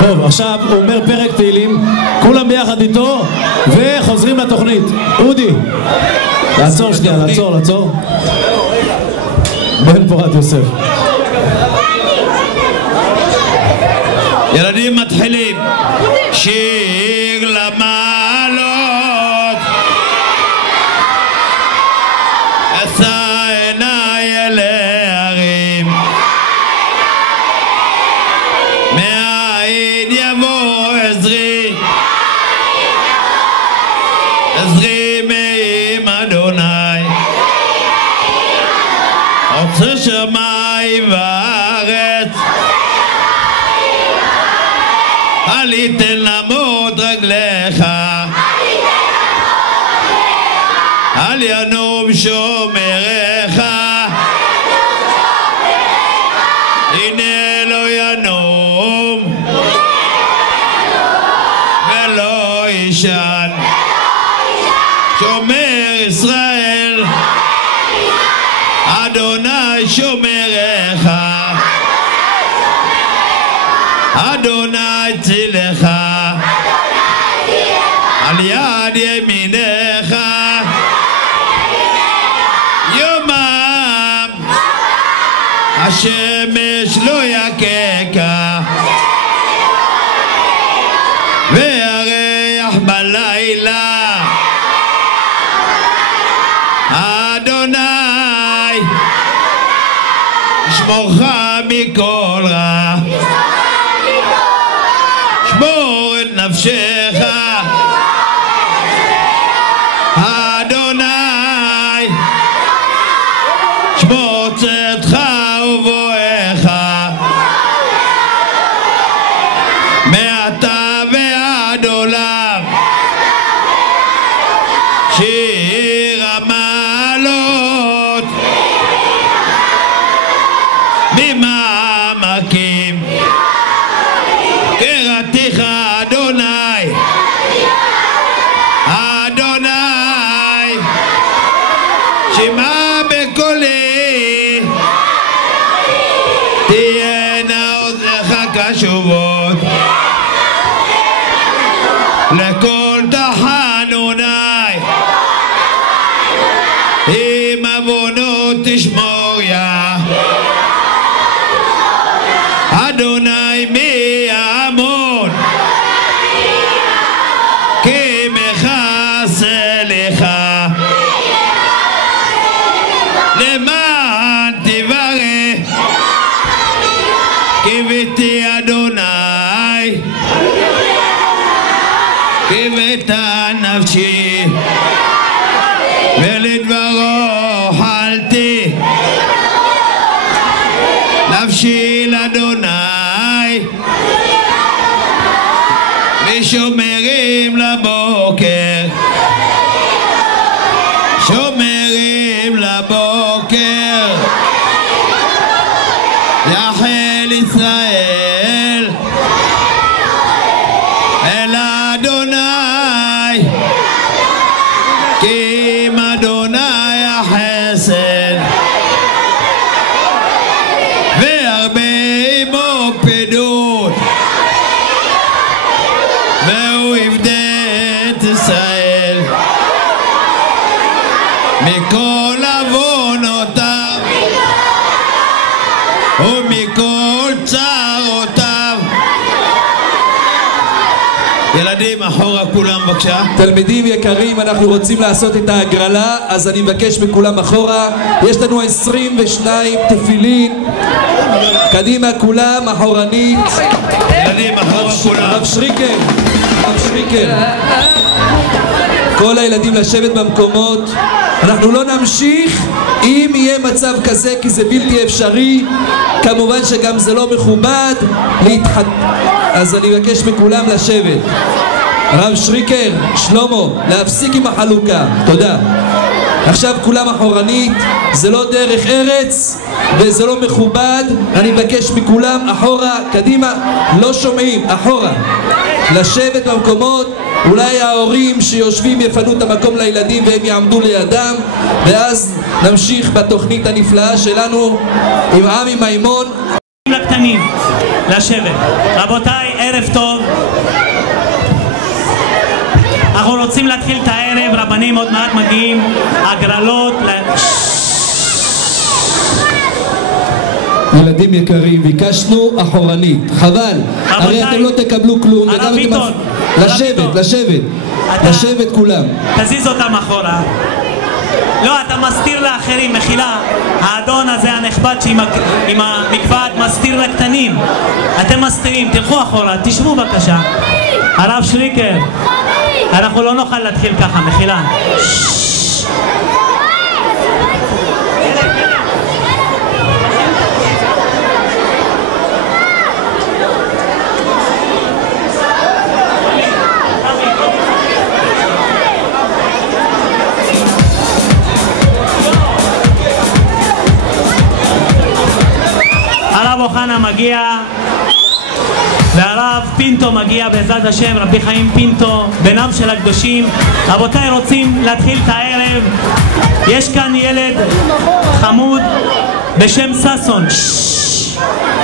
טוב, עכשיו הוא אומר פרק תהילים, כולם ביחד איתו, וחוזרים לתוכנית. אודי, לעצור שנייה, לעצור. בן פורת יוסף. ילדים מתחילים. שיר למעלות, אשא עיניי אל ההרים, מאין יבוא עזרי, עזרי מעם אדוני, עושה שמיים וארץ, אל יתן למות רגליך, אל ינום שומרך, הנה לא ינום ולא ישן, שומר ישראל, אדוני שומרך, אדוני צילך, על יד ימינך, יומם השמש לא יככה, והריח בלילה, אדוני שמורך מכל רע, שמור את נפשך, אדוני שמור צאתך ובואך, מעתה ועד עולם. שיר המעלות ממעמקים, קראתיך אדוני, אדוני שמע בקולי, תהיינה אוזניך קשובות לכל תחנוני, אם עוונות תשמוריה, אדוני מי יעמוד, כי מכסה לך, למען תברך, קיוויתי אדוני, קיוותה נפשי, ולדברו חלתי, נפשי לאדוני, ושומרים לבוקר, שומרים לבוקר, יחל ישראל אל אדוני, כי עם אדוני החסד, והרבה עמו פדות, והוא יפדה את ישראל מכל עוונותיו ומכל צרותיו. ילדים אחורה כולם בבקשה. תלמידים יקרים, אנחנו רוצים לעשות את ההגרלה, אז אני מבקש מכולם אחורה. יש לנו 22 תפילין, קדימה כולם, אחורנית. ילדים אחורה כולם. הרב שריקר, כל הילדים לשבת במקומות. אנחנו לא נמשיך אם יהיה מצב כזה, כי זה בלתי אפשרי, כמובן שגם זה לא מכובד אז אני מבקש מכולם לשבת. הרב שריקר, שלמה, להפסיק עם החלוקה, תודה. עכשיו כולם אחורנית, זה לא דרך ארץ וזה לא מכובד, אני מבקש מכולם אחורה, קדימה, לא שומעים, אחורה, לשבת במקומות. אולי ההורים שיושבים יפנו את המקום לילדים והם יעמדו לידם, ואז נמשיך בתוכנית הנפלאה שלנו עם עמי מימון. לקטנים לשבת. רבותיי, ערב טוב. יקרים, ביקשנו אחורנית, חבל, הרי אתם לא תקבלו כלום, וגם אתם... לשבת כולם. תזיז אותם אחורה. לא, אתה מסתיר לאחרים, מחילה. האדון הזה הנכבד עם המקבד מסתיר לקטנים. אתם מסתירים, תלכו אחורה, תשבו בבקשה. הרב שריקר, אנחנו לא נוכל להתחיל ככה, מחילה. הרב אוחנה מגיע והרב פינטו מגיע בעזרת השם, רבי חיים פינטו, בנם של הקדושים. רבותיי, רוצים להתחיל את הערב. יש כאן ילד חמוד בשם ססון.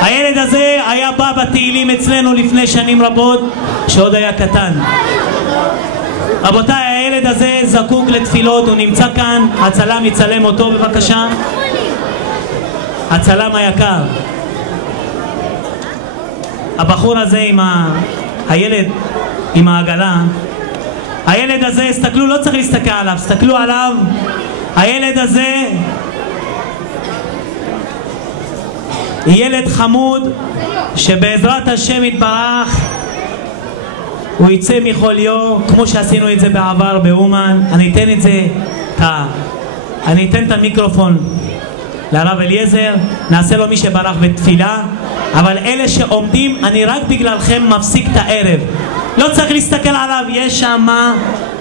הילד הזה היה בא בתהילים אצלנו לפני שנים רבות, שעוד היה קטן. רבותיי, הילד הזה זקוק לתפילות, הוא נמצא כאן. הצלם יצלם אותו בבקשה, הצלם היקר. הבחור הזה עם הילד עם העגלה, הילד הזה, הסתכלו, לא צריך להסתכל עליו, הסתכלו עליו. הילד הזה ילד חמוד שבעזרת השם יתברך הוא יצא מחוליו, כמו שעשינו את זה בעבר באומן. אני אתן את המיקרופון לרב אליעזר, נעשה לו מי שברח בתפילה. אבל אלה שעומדים, אני רק בגללכם מפסיק את הערב. לא צריך להסתכל עליו, יש שם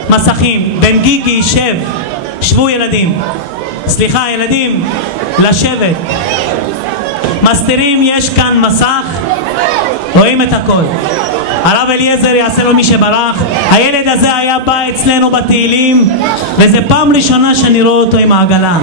מסכים. בן גיגי, שבו ילדים. סליחה ילדים, לשבת. מסתירים, יש כאן מסך, רואים את הכל. הרב אליעזר יעשה לו מי שברח. הילד הזה היה בא אצלנו בתהילים, וזה פעם ראשונה שאני רואה אותו עם העגלה.